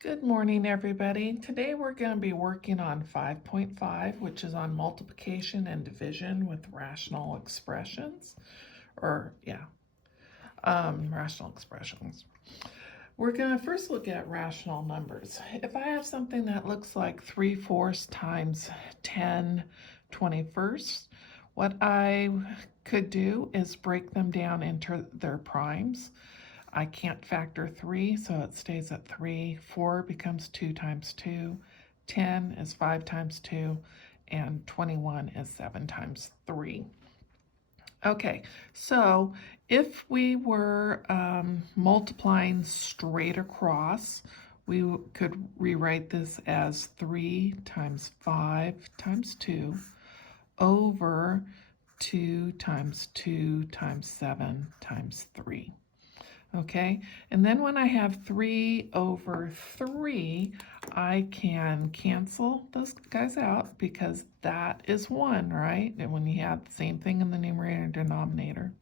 Good morning, everybody. Today we're going to be working on 5.5, which is on multiplication and division with rational expressions, rational expressions. We're going to first look at rational numbers. If I have something that looks like 3/4 times 10/21, what I could do is break them down into their primes. I can't factor 3, so it stays at 3. 4 becomes 2 times 2. 10 is 5 times 2. And 21 is 7 times 3. Okay, so if we were multiplying straight across, we could rewrite this as 3 times 5 times 2 over 2 times 2 times 7 times 3. Okay, and then when I have 3 over 3, I can cancel those guys out because that is 1, right? And when you have the same thing in the numerator and denominator.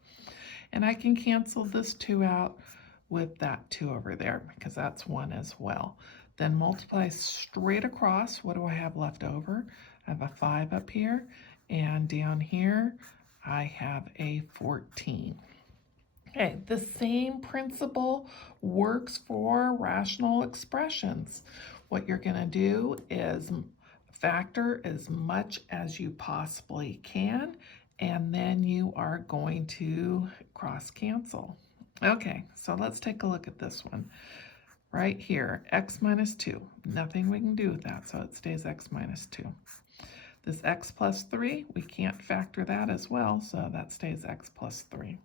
And I can cancel this 2 out with that 2 over there because that's 1 as well. Then multiply straight across. What do I have left over? I have a 5 up here, and down here I have a 14. Okay, the same principle works for rational expressions. What you're going to do is factor as much as you possibly can, and then you are going to cross cancel. Okay, so let's take a look at this one. Right here, x minus 2. Nothing we can do with that, so it stays x minus 2. This x plus 3, we can't factor that as well, so that stays x plus 3.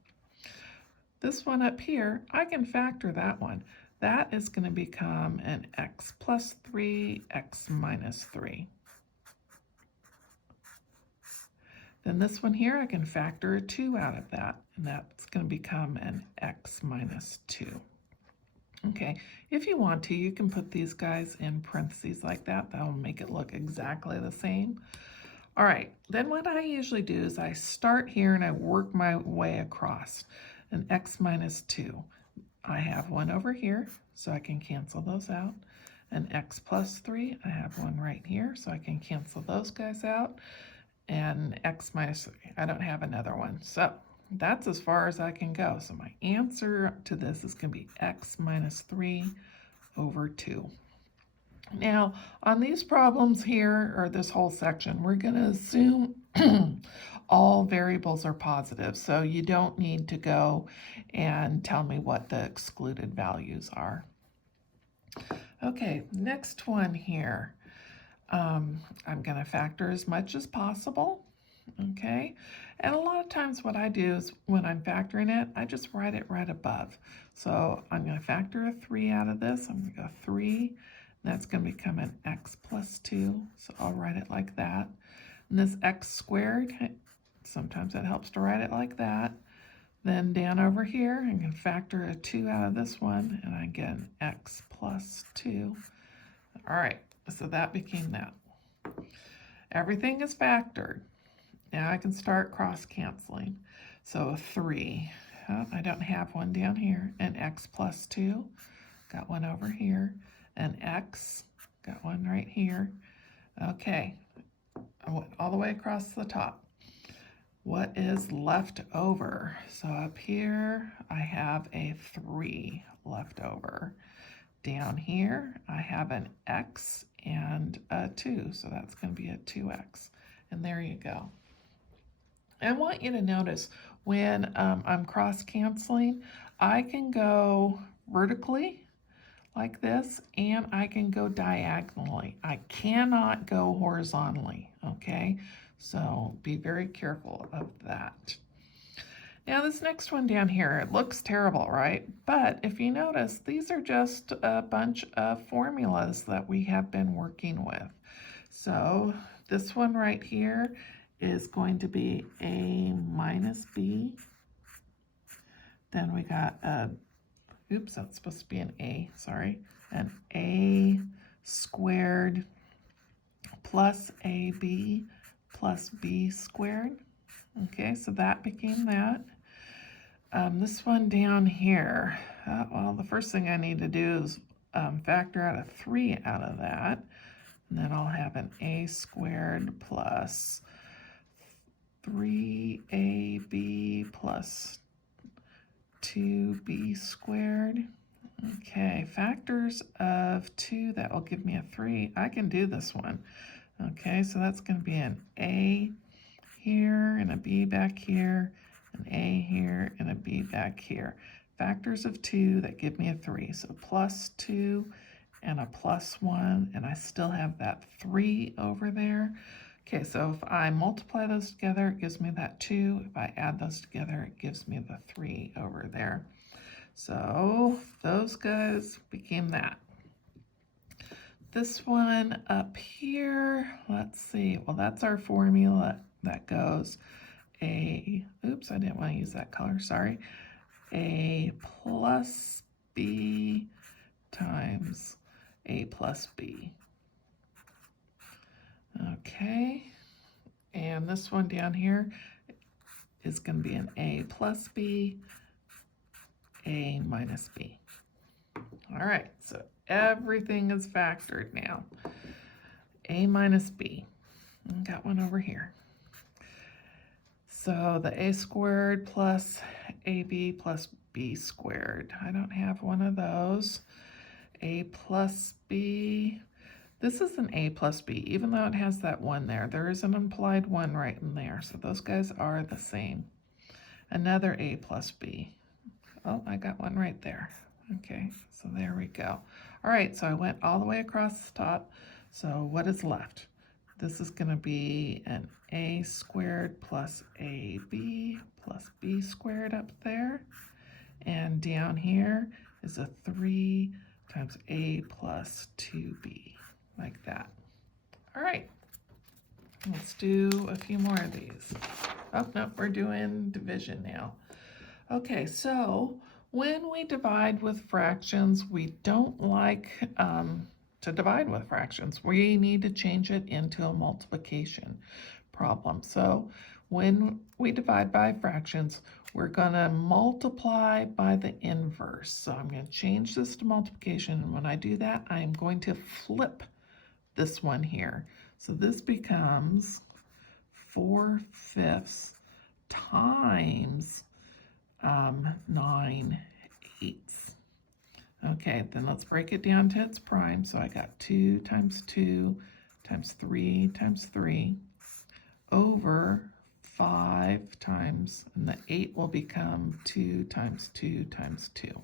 This one up here, I can factor that one. That is going to become an x plus 3, x minus 3. Then this one here, I can factor a 2 out of that, and that's going to become an x minus 2. Okay, if you want to, you can put these guys in parentheses like that. That'll make it look exactly the same. All right, then what I usually do is I start here and I work my way across. An x minus 2. I have 1 over here, so I can cancel those out. An x plus 3, I have 1 right here, so I can cancel those guys out. And x minus 3, I don't have another one. So that's as far as I can go. So my answer to this is going to be x minus 3 over 2. Now, on these problems here, or this whole section, we're going to assume all variables are positive, so you don't need to go and tell me what the excluded values are. Okay, next one here. I'm going to factor as much as possible, okay? And a lot of times what I do is when I'm factoring it, I just write it right above. So I'm going to factor a 3 out of this. I'm going to go 3. That's going to become an x plus 2, so I'll write it like that. And this x squared, sometimes it helps to write it like that. Then down over here, I can factor a 2 out of this one, and I get an x plus 2. All right, so that became that. Everything is factored. Now I can start cross-canceling. So 3, I don't have one down here, an x plus 2, got one over here. An x, got one right here. Okay, I went all the way across the top. What is left over? So up here, I have a 3 left over. Down here, I have an x and a 2, so that's going to be a 2x. And there you go. I want you to notice when I'm cross-canceling, I can go vertically like this, and I can go diagonally. I cannot go horizontally, okay? So be very careful of that. Now this next one down here, it looks terrible, right? But if you notice, these are just a bunch of formulas that we have been working with. So this one right here is going to be a minus b. Then we got a oops, that's supposed to be an a, sorry, an a squared plus ab plus b squared. Okay, so that became that. This one down here, well, the first thing I need to do is factor out a 3 out of that. And then I'll have an a squared plus 3ab plus 2b squared. Okay, factors of 2, that will give me a 3. I can do this one. Okay, so that's going to be an a here and a b back here, an a here and a b back here. Factors of 2 that give me a 3. So plus 2 and a plus 1, and I still have that 3 over there. Okay, so if I multiply those together, it gives me that 2. If I add those together, it gives me the 3 over there. So those guys became that. This one up here, let's see, well, that's our formula that goes oops, I didn't want to use that color, sorry. A plus B times A plus B. Okay, and this one down here is going to be an A plus B, A minus B. All right, so everything is factored now. A minus B. Got one over here. So the a squared plus ab plus b squared. I don't have one of those. A plus b. This is an a plus b, even though it has that 1 there. There is an implied 1 right in there, so those guys are the same. Another a plus b. Oh, I got one right there. Okay, so there we go. All right, so I went all the way across the top. So what is left? This is going to be an a squared plus ab plus b squared up there. And down here is a 3 times a plus 2b, like that. All right, let's do a few more of these. Oh, no, we're doing division now. Okay, so when we divide with fractions, we don't like to divide with fractions. We need to change it into a multiplication problem. So when we divide by fractions, we're going to multiply by the inverse. So I'm going to change this to multiplication, and when I do that, I'm going to flip this one here. So this becomes 4/5 times 9/8. Okay, then let's break it down to its prime. So I got 2 times 2 times 3 times 3 over 5 times, and the 8 will become 2 times 2 times 2.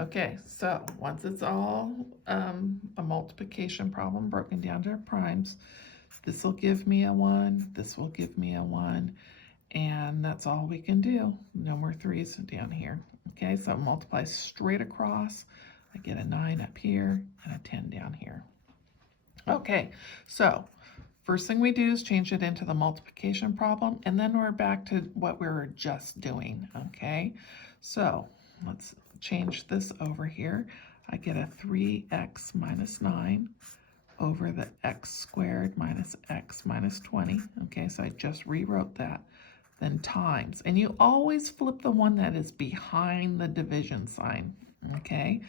Okay, so once it's all a multiplication problem broken down to primes, this will give me a 1, this will give me a 1, and that's all we can do. No more 3's down here. Okay, so multiply straight across. I get a 9 up here and a 10 down here. Okay, so first thing we do is change it into the multiplication problem, and then we're back to what we were just doing. Okay, so let's change this over here. I get a 3x minus 9 over the x squared minus x minus 20. Okay, so I just rewrote that. Then times, and you always flip the one that is behind the division sign. Okay,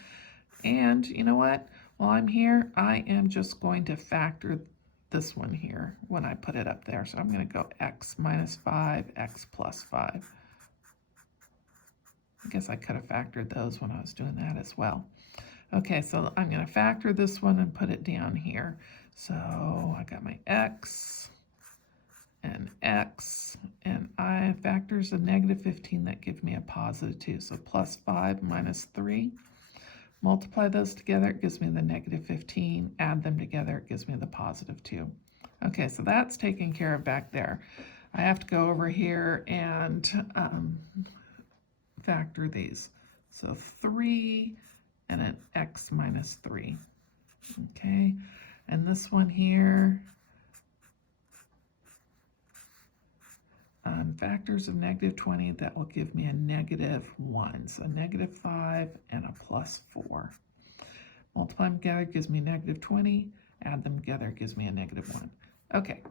and you know what? While I'm here, I am just going to factor this one here when I put it up there. So I'm going to go x minus 5, x plus 5. I guess I could have factored those when I was doing that as well. Okay, so I'm going to factor this one and put it down here. So I got my x and x, and I factors a negative 15 that give me a positive 2. So plus 5 minus 3. Multiply those together, it gives me the negative 15. Add them together, it gives me the positive 2. Okay, so that's taken care of back there. I have to go over here and factor these. So 3 and an x minus 3. Okay, and this one here, factors of negative 20, that will give me a negative 1. So negative 5 and a plus 4. Multiply them together gives me negative 20. Add them together gives me a negative 1. Okay.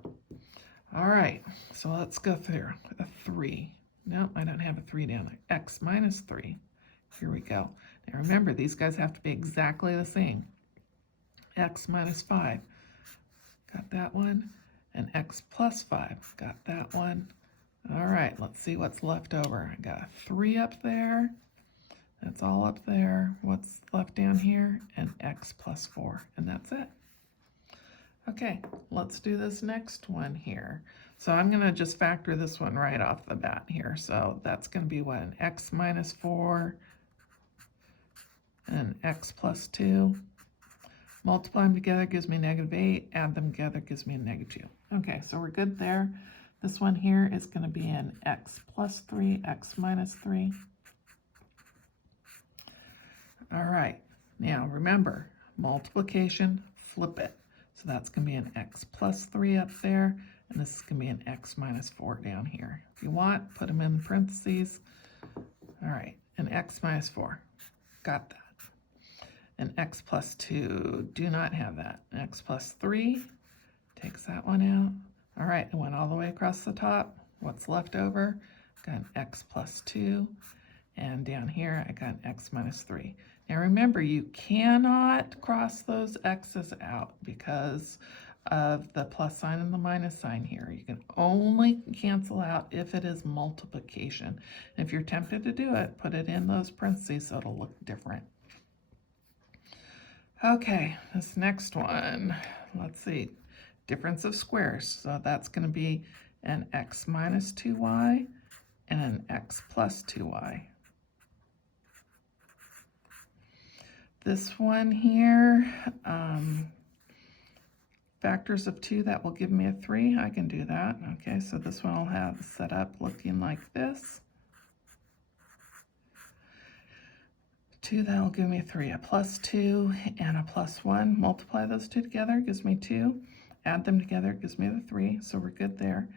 All right. So let's go through a 3. No, I don't have a 3 down there. X minus 3 Here we go. Now remember, these guys have to be exactly the same. X minus 5, got that one, and x plus 5, got that one. All right, let's see what's left over. I got a 3 up there. That's all up there. What's left down here? And x plus 4, and that's it. Okay, let's do this next one here. So I'm going to just factor this one right off the bat here. So that's going to be what, an x minus 4 and x plus 2. Multiply them together gives me -8. Add them together gives me a -2. Okay, so we're good there. This one here is going to be an x plus 3, x minus 3. All right, now remember, multiplication, flip it. So that's going to be an x plus 3 up there, and this is going to be an x minus 4 down here. If you want, put them in parentheses. All right, an x minus 4. Got that. An x plus 2, do not have that. An x plus 3, takes that one out. All right, it went all the way across the top. What's left over? Got an x plus 2, and down here I got an x minus 3. Now remember, you cannot cross those x's out because of the plus sign and the minus sign here. You can only cancel out if it is multiplication. If you're tempted to do it, put it in those parentheses so it'll look different. Okay, this next one, let's see, difference of squares. So that's going to be an x minus 2y and an x plus 2y. This one here, factors of 2, that will give me a 3. I can do that. Okay, so this one I'll have set up looking like this. 2, that'll give me 3. A plus 2 and a plus 1. Multiply those two together, gives me 2. Add them together, gives me the 3. So we're good there.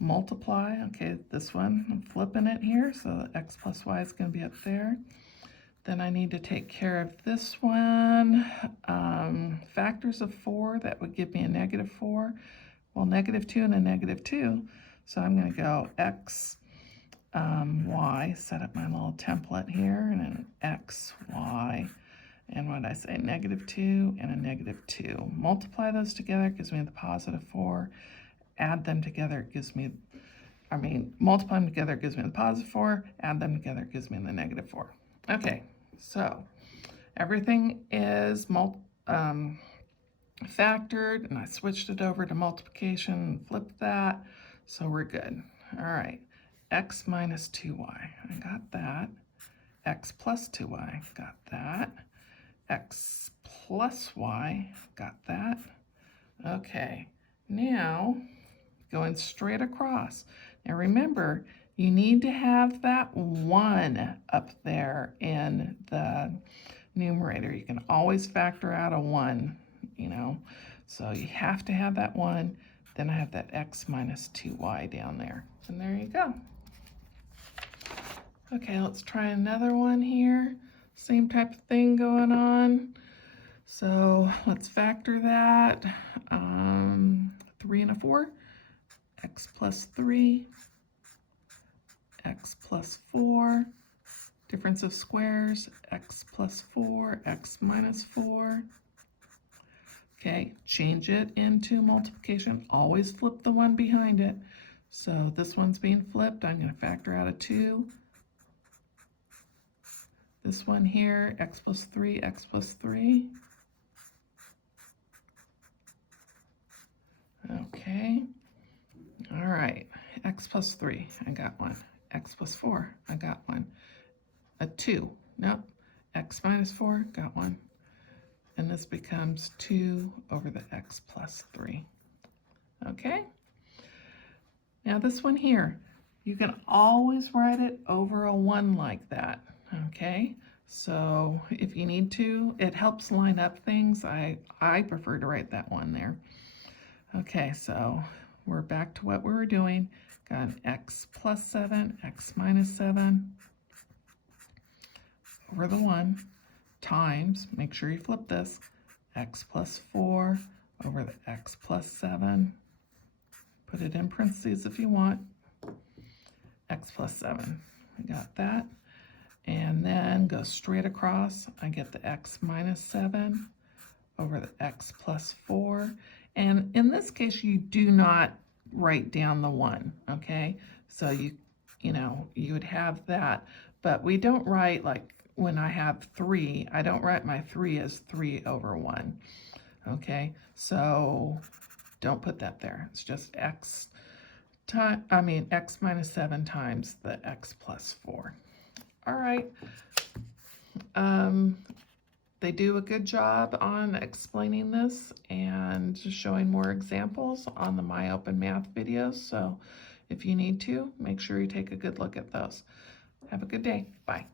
Multiply, okay, this one, I'm flipping it here, so the x plus y is going to be up there. Then I need to take care of this one. Factors of 4, that would give me a -4. Well, -2 and a -2. So I'm going to go x, y, set up my little template here, and an x, y, and what did I say, -2 and a -2. Multiply those together, gives me the +4. Add them together, gives me, multiply them together gives me the +4. Add them together gives me the -4. Okay, so everything is factored, and I switched it over to multiplication, flipped that, so we're good. All right, x minus 2y, I got that. X plus 2y, got that. X plus y, got that. Okay, now going straight across. Now remember, you need to have that 1 up there in the numerator. You can always factor out a 1, so you have to have that 1. Then I have that x minus 2y down there, and there you go. Okay, let's try another one here. Same type of thing going on. So let's factor that. 3 and a 4, x plus 3, x plus 4, difference of squares, x plus 4, x minus 4. Okay, change it into multiplication. Always flip the one behind it. So this one's being flipped. I'm going to factor out a 2. This one here, x plus 3, x plus 3. Okay. All right, x plus 3, I got one. X plus 4, I got one. A 2, nope. X minus 4, got one. And this becomes 2 over the x plus 3. Okay? Now this one here, you can always write it over a 1 like that. Okay? So if you need to, it helps line up things. I prefer to write that 1 there. Okay, so we're back to what we were doing. Got an x plus 7, x minus 7 over the 1 times, make sure you flip this, x plus 4 over the x plus 7. Put it in parentheses if you want. X plus 7. I got that. and then go straight across. I get the x minus 7 over the x plus 4. And in this case, you do not write down the 1, okay? So you would have that, but we don't write, like when I have 3, I don't write my 3 as 3 over 1, okay? So don't put that there. It's just x minus 7 times the x plus 4. All right. They do a good job on explaining this and showing more examples on the My Open Math videos. So if you need to, make sure you take a good look at those. Have a good day. Bye.